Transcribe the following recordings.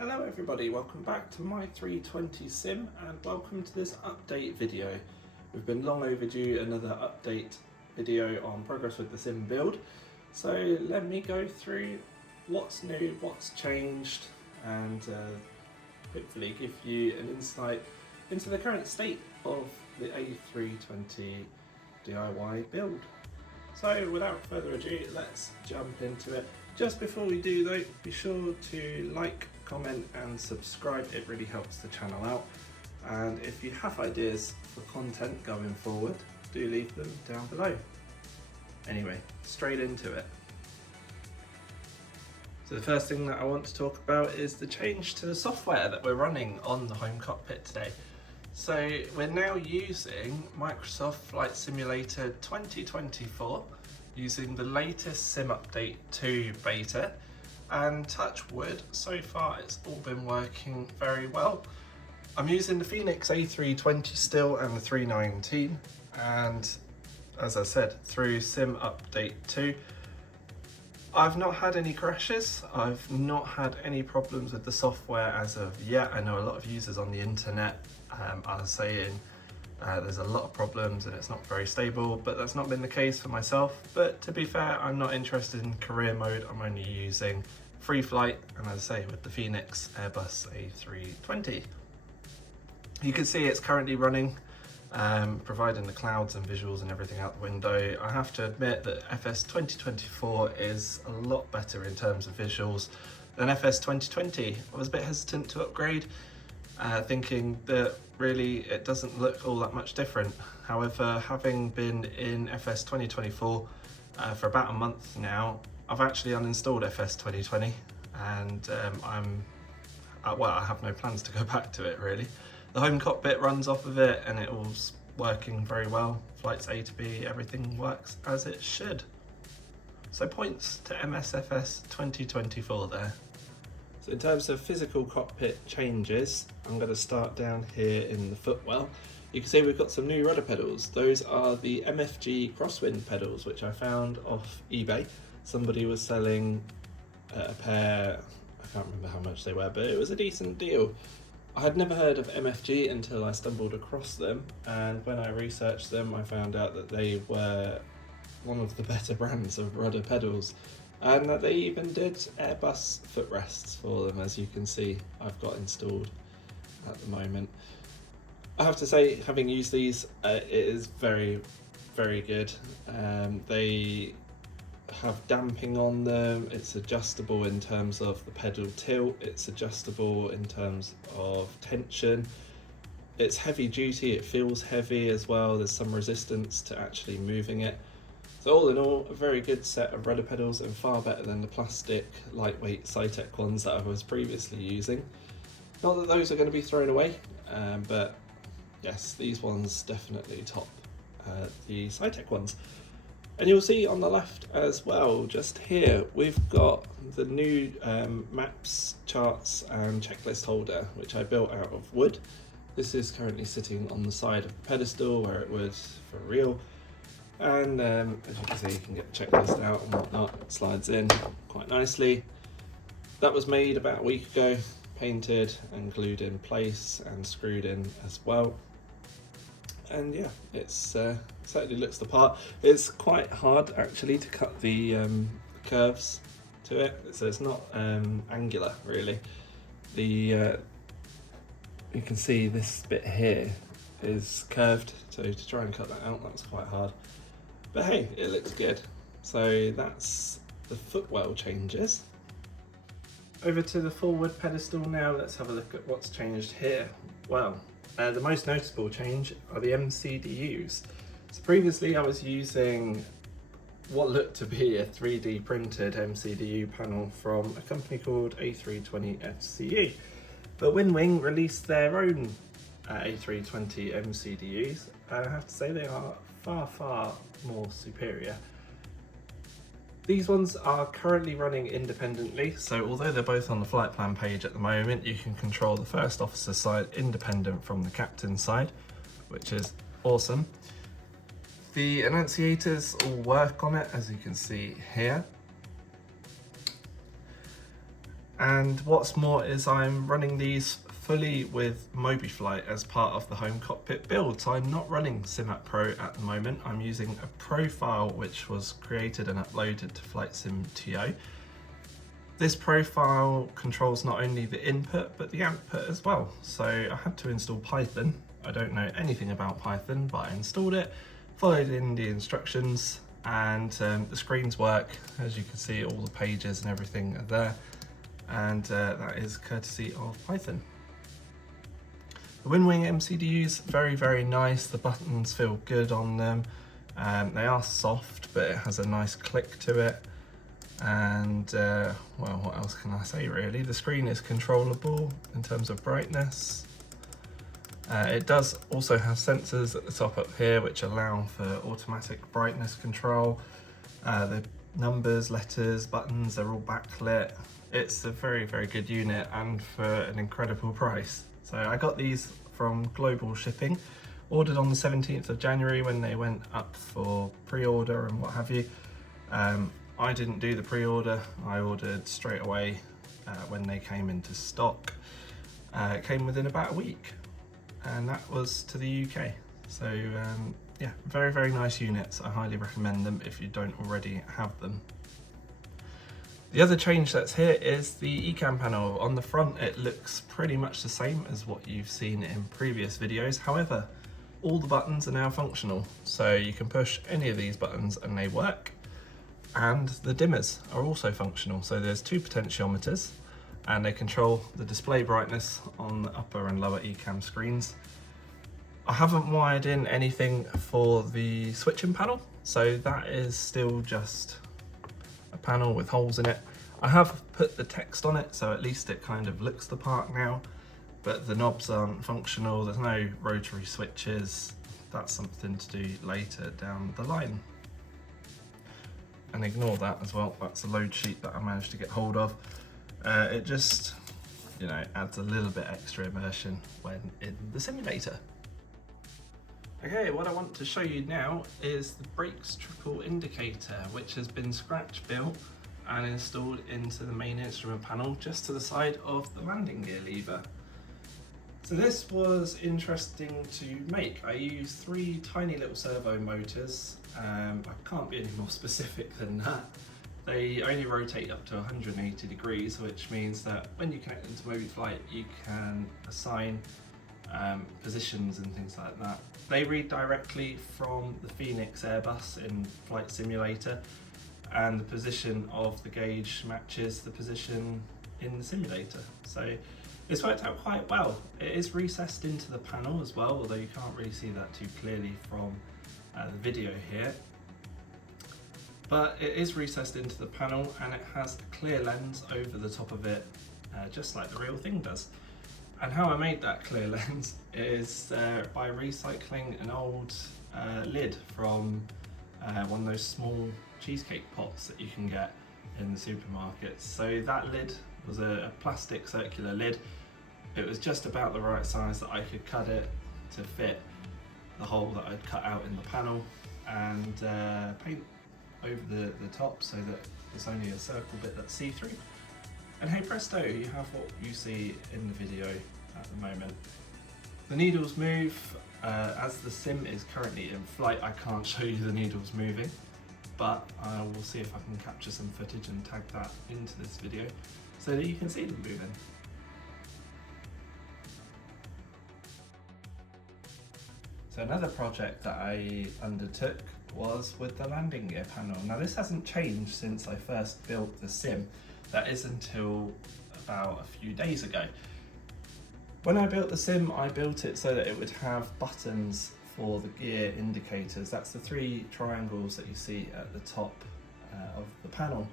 Hello everybody, welcome back to my 320 sim and welcome to this update video. We've been long overdue another update video on progress with the sim build. So let me go through what's new, what's changed, and hopefully give you an insight into the current state of the A320 DIY build. So without further ado, let's jump into it. Just before we do though, be sure to like, comment and subscribe, it really helps the channel out. And if you have ideas for content going forward, do leave them down below. Anyway, straight into it. So the first thing that I want to talk about is the change to the software that we're running on the home cockpit today. So we're now using Microsoft Flight Simulator 2024 using the latest Sim Update 2 beta, and touch wood, so far it's all been working very well. I'm using the Phoenix A320 still and the 319, and as I said, through Sim Update 2 I've not had any crashes, I've not had any problems with the software as of yet. I know a lot of users on the internet are saying there's a lot of problems and it's not very stable, but that's not been the case for myself. But to be fair, I'm not interested in career mode, I'm only using free flight, and as I say, with the Phoenix Airbus A320. You can see it's currently running, providing the clouds and visuals and everything out the window. I have to admit that FS 2024 is a lot better in terms of visuals than FS 2020. I was a bit hesitant to upgrade, thinking that really it doesn't look all that much different. However, having been in FS 2024 for about a month now, I've actually uninstalled FS 2020 and I have no plans to go back to it really. The home cockpit runs off of it and it was working very well. Flights A to B, everything works as it should. So points to MSFS 2024 there. So in terms of physical cockpit changes, I'm going to start down here in the footwell. You can see we've got some new rudder pedals. Those are the MFG crosswind pedals, which I found off eBay. Somebody was selling a pair, I can't remember how much they were, but it was a decent deal. I had never heard of MFG until I stumbled across them, and when I researched them I found out that they were one of the better brands of rudder pedals, and that they even did Airbus footrests for them, as you can see I've got installed at the moment. I have to say, having used these, it is very, very good. They have damping on them, it's adjustable in terms of the pedal tilt, it's adjustable in terms of tension, it's heavy duty, it feels heavy as well, there's some resistance to actually moving it. So all in all, a very good set of rudder pedals and far better than the plastic lightweight Cytec ones that I was previously using. Not that those are going to be thrown away, but yes, these ones definitely top the Cytec ones. And you'll see on the left as well, just here, we've got the new maps, charts and checklist holder, which I built out of wood. This is currently sitting on the side of the pedestal where it was for real. And as you can see, you can get the checklist out and whatnot, it slides in quite nicely. That was made about a week ago, painted and glued in place and screwed in as well. And yeah, it's certainly looks the part. It's quite hard actually to cut the curves to it, so it's not angular really. You can see this bit here is curved, so to try and cut that out, that's quite hard. But hey, it looks good. So that's the footwell changes. Over to the forward pedestal now, let's have a look at what's changed here. Well, the most noticeable change are the MCDUs. So previously I was using what looked to be a 3D printed MCDU panel from a company called A320 FCU. But WinWing released their own A320 MCDUs. I have to say they are far, far more superior. These ones are currently running independently, so although they're both on the flight plan page at the moment, you can control the first officer side independent from the captain's side, which is awesome. The annunciators all work on it, as you can see here. And what's more is I'm running these fully with MobiFlight as part of the home cockpit build. So I'm not running SimApp Pro at the moment. I'm using a profile which was created and uploaded to FlightSim.to. This profile controls not only the input but the output as well. So I had to install Python. I don't know anything about Python, but I installed it, followed in the instructions, and the screens work. As you can see, all the pages and everything are there. And that is courtesy of Python. The WinWing MCDU is very, very nice. The buttons feel good on them. They are soft, but it has a nice click to it. And well, what else can I say really? The screen is controllable in terms of brightness. It does also have sensors at the top up here which allow for automatic brightness control. The numbers, letters, buttons are all backlit. It's a very, very good unit and for an incredible price. So I got these from global shipping, ordered on the 17th of January when they went up for pre-order and what have you. I didn't do the pre-order, I ordered straight away when they came into stock. It came within about a week, and that was to the UK. So yeah, very, very nice units. I highly recommend them if you don't already have them. The other change that's here is the ECAM panel. On the front it looks pretty much the same as what you've seen in previous videos. However, all the buttons are now functional. So you can push any of these buttons and they work. And the dimmers are also functional. So there's two potentiometers and they control the display brightness on the upper and lower ECAM screens. I haven't wired in anything for the switching panel. So that is still just a panel with holes in it. I have put the text on it, so at least it kind of looks the part now, but the knobs aren't functional. There's no rotary switches. That's something to do later down the line. And ignore that as well. That's a load sheet that I managed to get hold of. It just, you know, adds a little bit extra immersion when in the simulator. Okay, what I want to show you now is the brakes triple indicator, which has been scratch built and installed into the main instrument panel just to the side of the landing gear lever. So this was interesting to make. I used 3 tiny little servo motors. I can't be any more specific than that. They only rotate up to 180 degrees, which means that when you connect them to MobiFlight, you can assign positions and things like that. They read directly from the Phoenix Airbus in Flight Simulator, and the position of the gauge matches the position in the simulator. So this worked out quite well. It is recessed into the panel as well, although you can't really see that too clearly from the video here. But it is recessed into the panel and it has a clear lens over the top of it, just like the real thing does. And how I made that clear lens is by recycling an old lid from one of those small cheesecake pots that you can get in the supermarkets. So that lid was a plastic circular lid. It was just about the right size that I could cut it to fit the hole that I'd cut out in the panel, and paint over the top so that there's only a circle bit that's see-through. And hey presto, you have what you see in the video at the moment. The needles move. As the sim is currently in flight, I can't show you the needles moving, but I will see if I can capture some footage and tag that into this video so that you can see them moving. So another project that I undertook was with the landing gear panel. Now this hasn't changed since I first built the sim. That is until about a few days ago. When I built the sim, I built it so that it would have buttons for the gear indicators. That's the 3 triangles that you see at the top of the panel.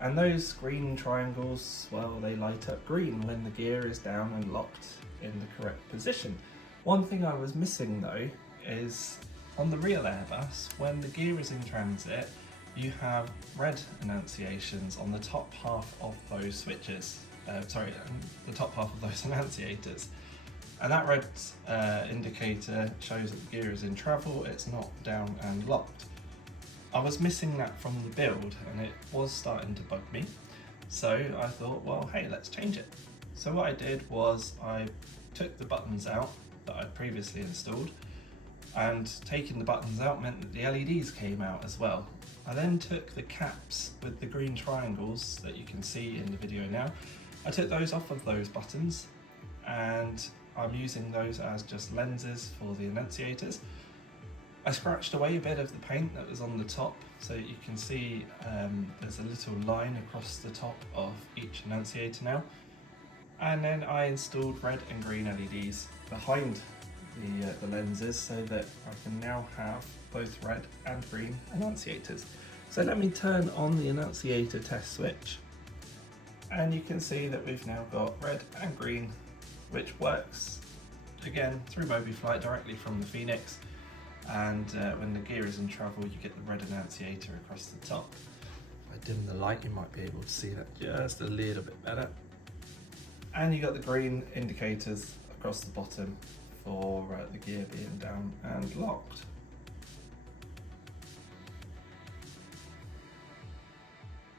And those green triangles, well, they light up green when the gear is down and locked in the correct position. One thing I was missing though is on the real Airbus, when the gear is in transit, you have red annunciations on the top half of those switches. The top half of those annunciators. And that red indicator shows that the gear is in travel, it's not down and locked. I was missing that from the build and it was starting to bug me. So I thought, well, hey, let's change it. So what I did was I took the buttons out that I'd previously installed, and taking the buttons out meant that the LEDs came out as well. I then took the caps with the green triangles that you can see in the video now. I took those off of those buttons, and I'm using those as just lenses for the annunciators. I scratched away a bit of the paint that was on the top, so you can see there's a little line across the top of each annunciator now. And then I installed red and green LEDs behind the lenses, so that I can now have both red and green annunciators. So let me turn on the annunciator test switch, and you can see that we've now got red and green, which works again through MobiFlight directly from the Phoenix. And when the gear is in travel, you get the red annunciator across the top. If I dim the light, you might be able to see that just a little bit better. And you got the green indicators across the bottom for the gear being down and locked.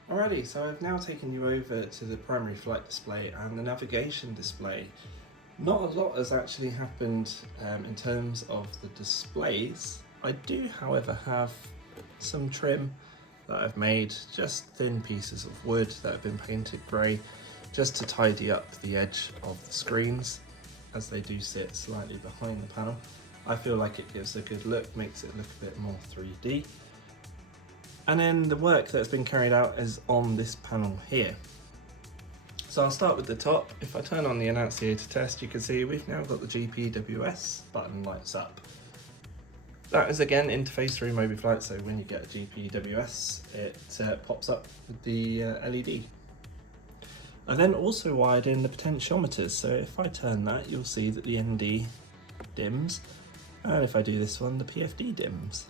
Alrighty, so I've now taken you over to the primary flight display and the navigation display. Not a lot has actually happened in terms of the displays. I do, however, have some trim that I've made, just thin pieces of wood that have been painted grey, just to tidy up the edge of the screens, as they do sit slightly behind the panel. I feel like it gives a good look, makes it look a bit more 3D. And then the work that's been carried out is on this panel here. So I'll start with the top. If I turn on the annunciator test, you can see we've now got the GPWS button lights up. That is again interface through MobiFlight, so when you get a GPWS, it pops up with the LED. I then also wired in the potentiometers, so if I turn that, you'll see that the ND dims, and if I do this one, the PFD dims.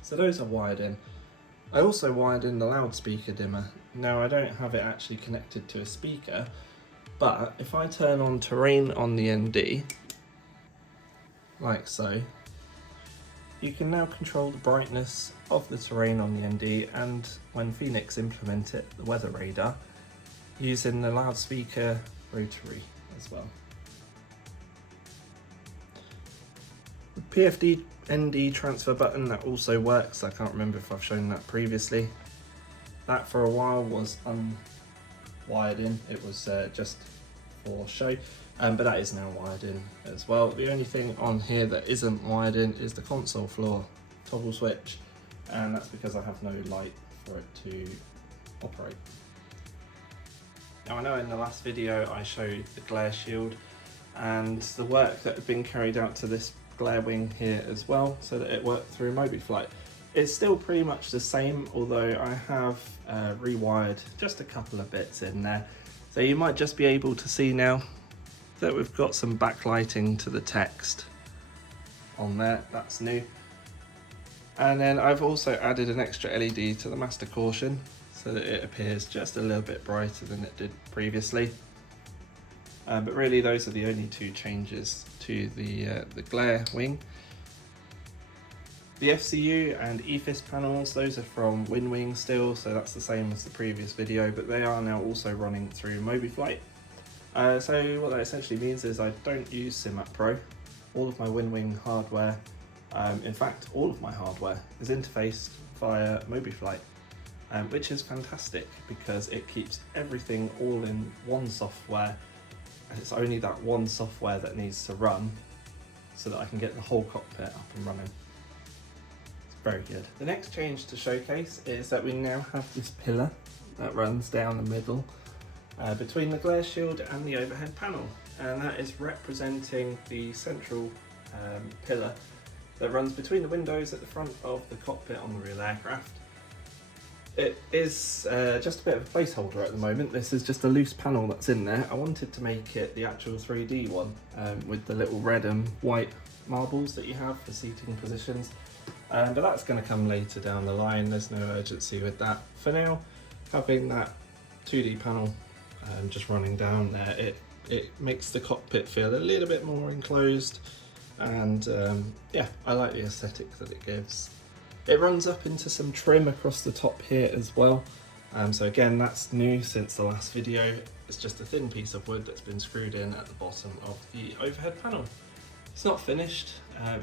So those are wired in. I also wired in the loudspeaker dimmer. Now I don't have it actually connected to a speaker, but if I turn on terrain on the ND, like so, you can now control the brightness of the terrain on the ND, and when Phoenix implement it, the weather radar, using the loudspeaker rotary as well. The PFD ND transfer button, that also works. I can't remember if I've shown that previously. That for a while was unwired in, it was just for show, but that is now wired in as well. The only thing on here that isn't wired in is the console floor toggle switch, and that's because I have no light for it to operate. Now I know in the last video I showed the Glareshield and the work that had been carried out to this glare wing here as well, so that it worked through MobiFlight. It's still pretty much the same, although I have rewired just a couple of bits in there. So you might just be able to see now that we've got some backlighting to the text on there, that's new. And then I've also added an extra LED to the master caution so that it appears just a little bit brighter than it did previously. But really those are the only two changes to the glare wing. The FCU and EFIS panels, those are from WinWing still, so that's the same as the previous video, but they are now also running through MobiFlight. So what that essentially means is I don't use SimApp Pro. All of my WinWing hardware, in fact all of my hardware, is interfaced via MobiFlight, which is fantastic because it keeps everything all in one software, and it's only that one software that needs to run so that I can get the whole cockpit up and running. Very good. The next change to showcase is that we now have this pillar that runs down the middle between the Glareshield and the overhead panel, and that is representing the central pillar that runs between the windows at the front of the cockpit on the real aircraft. It is just a bit of a placeholder at the moment. This is just a loose panel that's in there. I wanted to make it the actual 3D one with the little red and white marbles that you have for seating positions. But that's going to come later down the line, there's no urgency with that. For now, having that 2D panel just running down there, it makes the cockpit feel a little bit more enclosed, and yeah, I like the aesthetic that it gives. It runs up into some trim across the top here as well, So again, that's new since the last video. It's just a thin piece of wood that's been screwed in at the bottom of the overhead panel. It's not finished,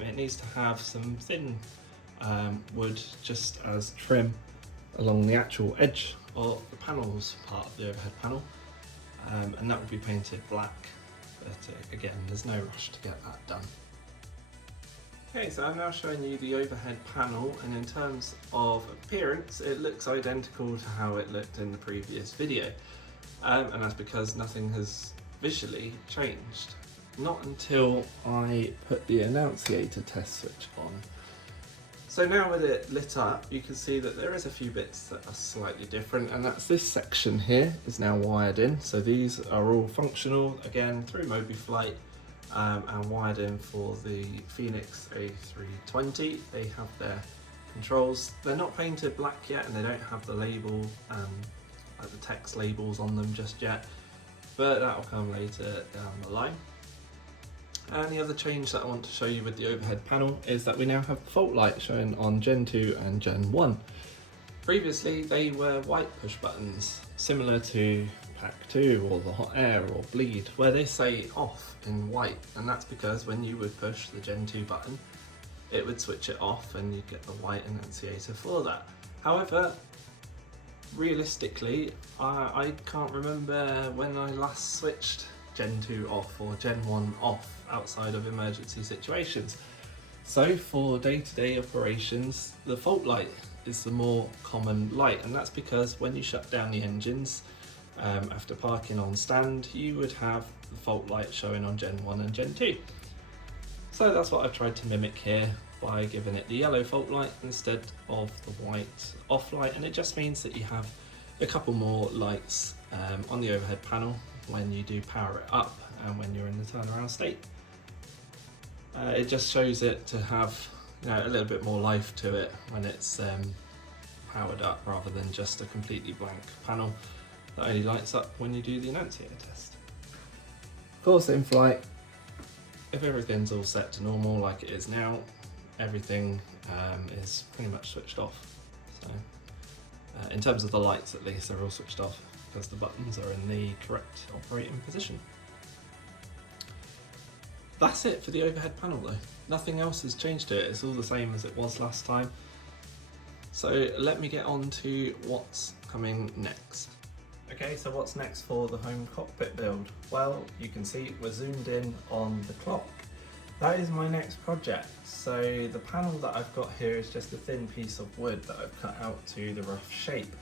it needs to have some thin wood just as trim along the actual edge of the panels part of the overhead panel, and that will be painted black, but again, there's no rush to get that done. Okay, so I'm now showing you the overhead panel, and in terms of appearance it looks identical to how it looked in the previous video, and that's because nothing has visually changed. Not until I put the annunciator test switch on. So now with it lit up, you can see that there is a few bits that are slightly different, and that's this section here is now wired in. So these are all functional, again through Mobi Flight, and wired in for the Phoenix A320. They have their controls. They're not painted black yet, and they don't have the label, like the text labels on them just yet, but that will come later down the line. And the other change that I want to show you with the overhead panel is that we now have the fault light showing on Gen 2 and Gen 1. Previously they were white push buttons, similar to Pack 2 or the Hot Air or Bleed, where they say off in white, and that's because when you would push the Gen 2 button it would switch it off and you'd get the white annunciator for that. However, realistically I can't remember when I last switched Gen 2 off or Gen 1 off outside of emergency situations. So for day-to-day operations, the fault light is the more common light, and that's because when you shut down the engines after parking on stand, you would have the fault light showing on Gen 1 and Gen 2. So that's what I've tried to mimic here by giving it the yellow fault light instead of the white off light, and it just means that you have a couple more lights on the overhead panel when you do power it up and when you're in the turnaround state. It just shows it to have, you know, a little bit more life to it when it's powered up, rather than just a completely blank panel that only lights up when you do the annunciator test. Of course, in flight, if everything's all set to normal like it is now, everything is pretty much switched off. So in terms of the lights, at least, they're all switched off because the buttons are in the correct operating position. That's it for the overhead panel though. Nothing else has changed to it, it's all the same as it was last time. So let me get on to what's coming next. Okay, so what's next for the home cockpit build? Well, you can see we're zoomed in on the clock. That is my next project. So the panel that I've got here is just a thin piece of wood that I've cut out to the rough shape.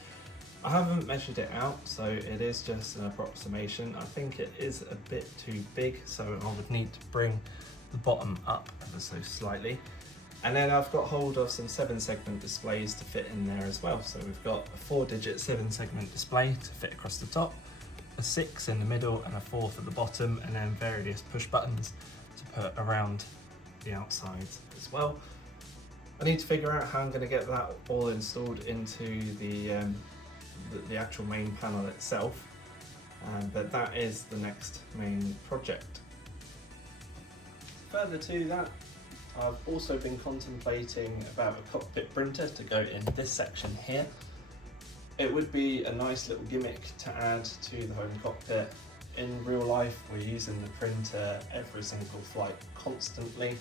I haven't measured it out, so it is just an approximation. I think it is a bit too big, so I would need to bring the bottom up ever so slightly. And then I've got hold of some 7-segment displays to fit in there as well. So we've got a 4-digit 7-segment display to fit across the top, a 6 in the middle and a 4 at the bottom, and then various push buttons to put around the outsides as well. I need to figure out how I'm going to get that all installed into the actual main panel itself, but that is the next main project. Further to that, I've also been contemplating about a cockpit printer to go in this section here. It would be a nice little gimmick to add to the home cockpit. In real life, we're using the printer every single flight constantly.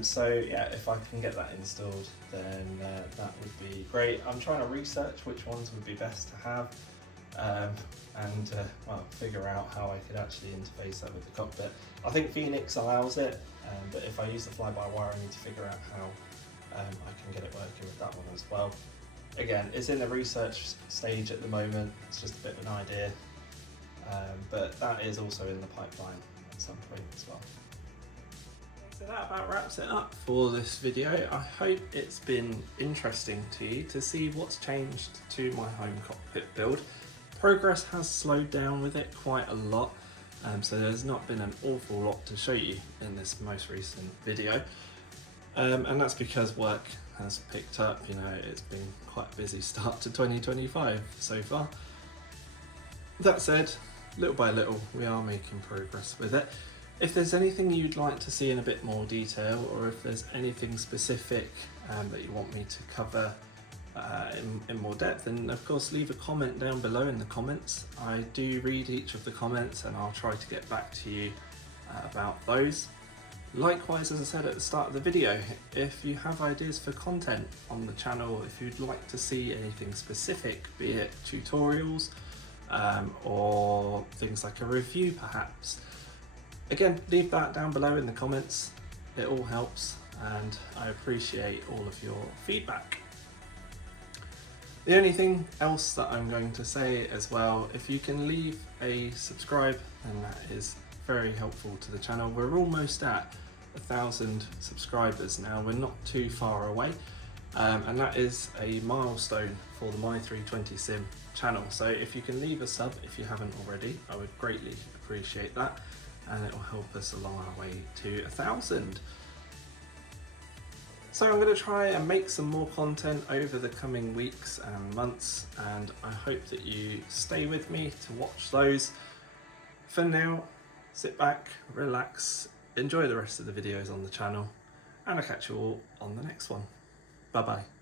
So yeah, if I can get that installed, then that would be great. I'm trying to research which ones would be best to have, and well, figure out how I could actually interface that with the cockpit. I think Phoenix allows it, but if I use the fly-by-wire, I need to figure out how I can get it working with that one as well. Again, it's in the research stage at the moment, it's just a bit of an idea, but that is also in the pipeline at some point as well. So that about wraps it up for this video. I hope it's been interesting to you to see what's changed to my home cockpit build. Progress has slowed down with it quite a lot, so there's not been an awful lot to show you in this most recent video, and that's because work has picked up. You know, it's been quite a busy start to 2025 so far. That said, little by little we are making progress with it. If there's anything you'd like to see in a bit more detail, or if there's anything specific that you want me to cover in more depth, and of course leave a comment down below in the comments. I do read each of the comments and I'll try to get back to you about those. Likewise, as I said at the start of the video, if you have ideas for content on the channel, if you'd like to see anything specific, be it tutorials or things like a review perhaps, again, leave that down below in the comments. It all helps and I appreciate all of your feedback. The only thing else that I'm going to say as well, if you can leave a subscribe, then that is very helpful to the channel. We're almost at 1,000 subscribers now, we're not too far away, and that is a milestone for the My320 Sim channel. So if you can leave a sub if you haven't already, I would greatly appreciate that, and it will help us along our way to 1,000. So I'm going to try and make some more content over the coming weeks and months, and I hope that you stay with me to watch those. For now, sit back, relax, enjoy the rest of the videos on the channel, and I'll catch you all on the next one. Bye bye.